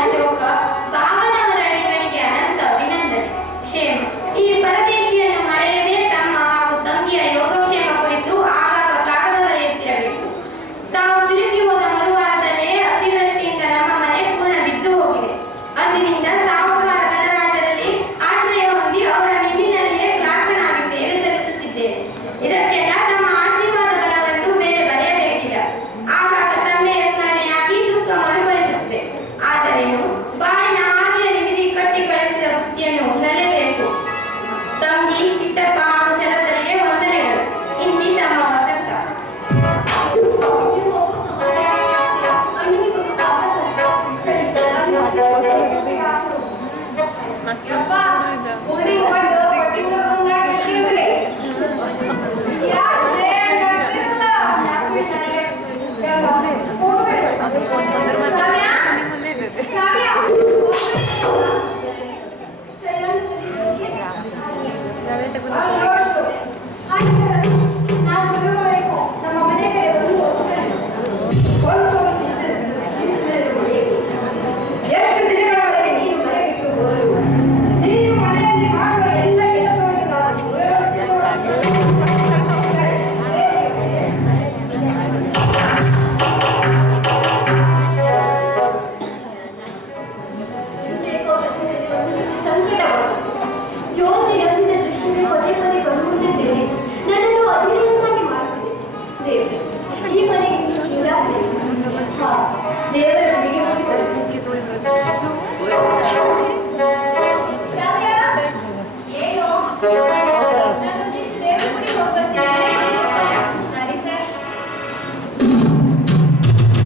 ಅಶೋಕ ಭಾವನವರ ಅಡಿಗಳಿಗೆ ಅನಂತ ಅಭಿನಂದನೆ. ಕ್ಷೇಮ. ಈ ಪರದೇಶಿಯನ್ನು ಮರೆಯದೆ ತಮ್ಮ ಹಾಗೂ ತಂಗಿಯ ಯೋಗಕ್ಷೇಮ ಕುರಿತು ಆಗಾಗ ಕಾಗದ ಬರೆಯುತ್ತಿರಬೇಕು. ತಾವು ತಿರುಗಿ ಹೋದ ಮರುವಾರದಲ್ಲೇ ಅತಿವೃಷ್ಟಿಯಿಂದ ನಮ್ಮ ಮನೆ ಪೂರ್ಣ ಬಿದ್ದು ಹೋಗಿದೆ. ಅಂದಿನಿಂದ ಸಾಹುಕಾರ ಧನರಾಜರಲ್ಲಿ ಆಶ್ರಯ ಹೊಂದಿ ಅವರ ಮಿಲ್ಲಿನಲ್ಲಿಯೇ ಕ್ಲಾರ್ಕನಾಗಿ ಸೇವೆ ಸಲ್ಲಿಸುತ್ತಿದ್ದೇನೆ. ಇದಕ್ಕೆಲ್ಲ ತಮ್ಮ ಆಶೀರ್ವಾದ ಬಲವೆಂದು ಬೇರೆ ಬರೆಯಬೇಕಿಲ್ಲ. ಆಗಾಗ ತಂದೆಯ ಸ್ಮರಣೆಯಾಗಿ ದುಃಖ ಮರುಕಳಿಸುತ್ತದೆ. ಆದರೇನು ಬಾಳಿನ ಹಾದಿಯಲ್ಲಿ ವಿಧಿ ಕಟ್ಟಿ ಕಳಿಸಿದ ಬುದ್ಧಿಯನ್ನು ಉಣ್ಣಲೇಬೇಕು. ತಂಗಿ ಕಿಟ್ಟಪ್ಪ ಹಾಗೂ ಶರತ್ತರಿಗೆ ವಂದನೆಗಳು. ಇಂತಿ ತಮ್ಮ ವಸಂತ. ಏನು